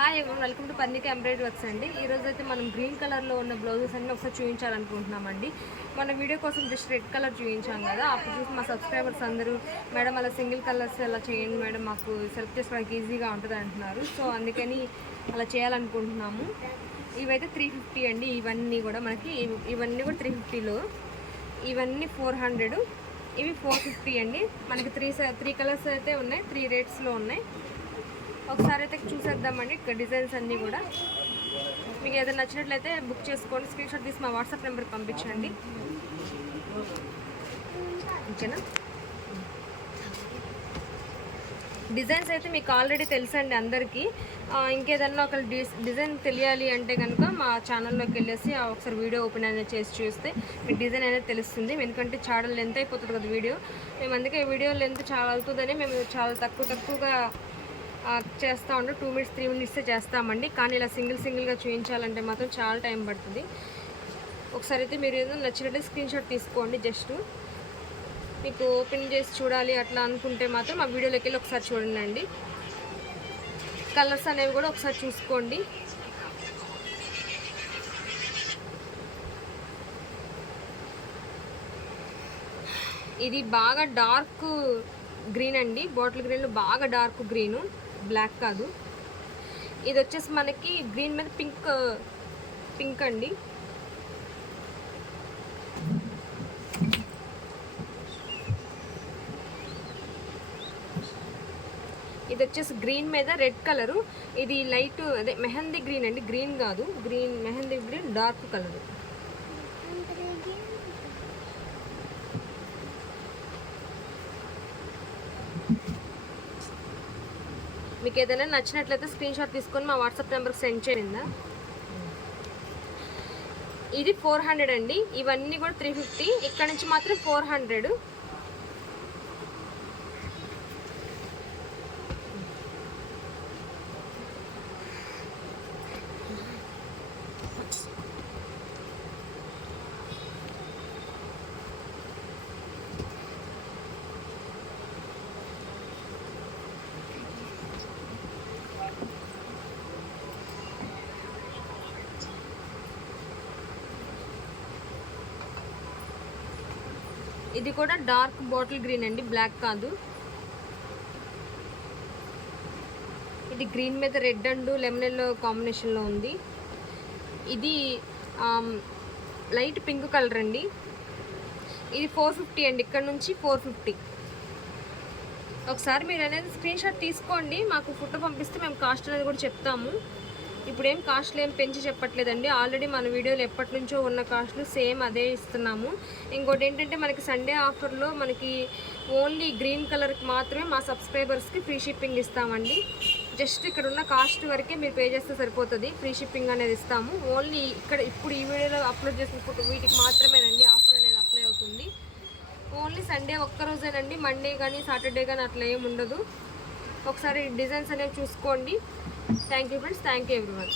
Hi ఎవరు welcome to Parnika embroidery works అండి. ఈరోజు అయితే మనం గ్రీన్ కలర్లో ఉన్న బ్లౌజెస్ అన్నీ ఒకసారి చూపించాలనుకుంటున్నామండి. మన వీడియో కోసం జస్ట్ రెడ్ కలర్ చూపించాం కదా, అప్పుడు చూసి మా సబ్స్క్రైబర్స్ అందరూ మేడం అలా సింగిల్ కలర్స్ అలా చేయండి మేడం, మాకు సెలెక్ట్ చేసుకోవడానికి ఈజీగా ఉంటుంది అంటున్నారు. సో అందుకని అలా చేయాలనుకుంటున్నాము. ఇవైతే 350 అండి. ఇవన్నీ కూడా మనకి ఇవన్నీ కూడా 350లో, ఇవన్నీ 400, ఇవి 450 అండి. మనకి త్రీ కలర్స్ అయితే ఉన్నాయి, 3 రేట్స్లో ఉన్నాయి. ఒకసారి అయితే చూసేద్దామండి ఇక్కడ డిజైన్స్ అన్నీ కూడా. మీకు ఏదైనా నచ్చినట్లయితే బుక్ చేసుకోండి, స్క్రీన్ షాట్ తీసి మా వాట్సాప్ నెంబర్కి పంపించండి. ఓకేనా? డిజైన్స్ అయితే మీకు ఆల్రెడీ తెలుసండి అందరికీ. ఇంకేదన్నా ఒక డిజైన్ తెలియాలి అంటే కనుక మా ఛానల్లోకి వెళ్ళేసి ఒకసారి వీడియో ఓపెన్ అనేది చేసి చూస్తే మీకు డిజైన్ అనేది తెలుస్తుంది. ఎందుకంటే చాలా లెంత్ అయిపోతుంది కదా వీడియో. మేము అందుకే వీడియో లెంత్ చాలా అవుతుందని మేము చాలా తక్కువగా చేస్తూ ఉంటాం. 2 minutes 3 minutes చేస్తామండి. కానీ ఇలా సింగిల్గా చూపించాలంటే మాత్రం చాలా టైం పడుతుంది. ఒకసారి అయితే మీరు ఏదో నచ్చినట్టు స్క్రీన్ షాట్ తీసుకోండి. జస్ట్ మీకు ఓపెన్ చేసి చూడాలి అట్లా అనుకుంటే మాత్రం మా వీడియోలోకి వెళ్ళి ఒకసారి చూడండి. కలర్స్ అనేవి కూడా ఒకసారి చూసుకోండి. ఇది బాగా డార్క్ గ్రీన్ అండి, బాటిల్ గ్రీన్లో బాగా డార్క్ గ్రీను, బ్లాక్ కాదు. ఇది వచ్చేసి మనకి గ్రీన్ మీద పింక్ అండి. ఇది వచ్చేసి గ్రీన్ మీద రెడ్ కలరు. ఇది లైట్ అదే మెహందీ గ్రీన్ అండి, గ్రీన్ కాదు, green mehndi green dark colour. మీకు ఏదైనా నచ్చినట్లయితే స్క్రీన్ షాట్ తీసుకొని మా వాట్సాప్ నెంబర్కి సెండ్ చేయండి. ఇది 400 అండి. ఇవన్నీ కూడా 350. ఇక్కడ నుంచి మాత్రం 400. ఇది కూడా డార్క్ బాటిల్ గ్రీన్ అండి, బ్లాక్ కాదు. ఇది గ్రీన్ మీద రెడ్ అండ్ లెమన్ ఎల్లో కాంబినేషన్లో ఉంది. ఇది లైట్ పింక్ కలర్ అండి. ఇది 450 అండి. ఇక్కడ నుంచి 450. ఒకసారి మీరు అనేది స్క్రీన్ షాట్ తీసుకోండి, మాకు ఫోటో పంపిస్తే మేము కాస్ట్ అనేది కూడా చెప్తాము. ఇప్పుడు ఏం కాస్ట్లు ఏం పెంచి చెప్పట్లేదండి. ఆల్రెడీ మన వీడియోలో ఎప్పటి నుంచో ఉన్న కాస్ట్లు సేమ్ అదే ఇస్తున్నాము. ఇంకోటి ఏంటంటే మనకి సండే ఆఫర్లో మనకి ఓన్లీ గ్రీన్ కలర్కి మాత్రమే మా సబ్స్క్రైబర్స్కి ఫ్రీ షిప్పింగ్ ఇస్తామండి. జస్ట్ ఇక్కడ ఉన్న కాస్ట్ వరకే మీరు పే చేస్తే సరిపోతుంది, ఫ్రీ షిప్పింగ్ అనేది ఇస్తాము. ఓన్లీ ఇక్కడ ఇప్పుడు ఈ వీడియోలో అప్లోడ్ చేసిన ఫోటో వీటికి మాత్రమేనండి ఆఫర్ అనేది అప్లై అవుతుంది. ఓన్లీ సండే ఒక్కరోజేనండి, మండే కానీ సాటర్డే కానీ అట్లా ఏమి ఉండదు. ఒకసారి డిజైన్స్ అనేవి చూసుకోండి. Thank you friends, thank you everyone.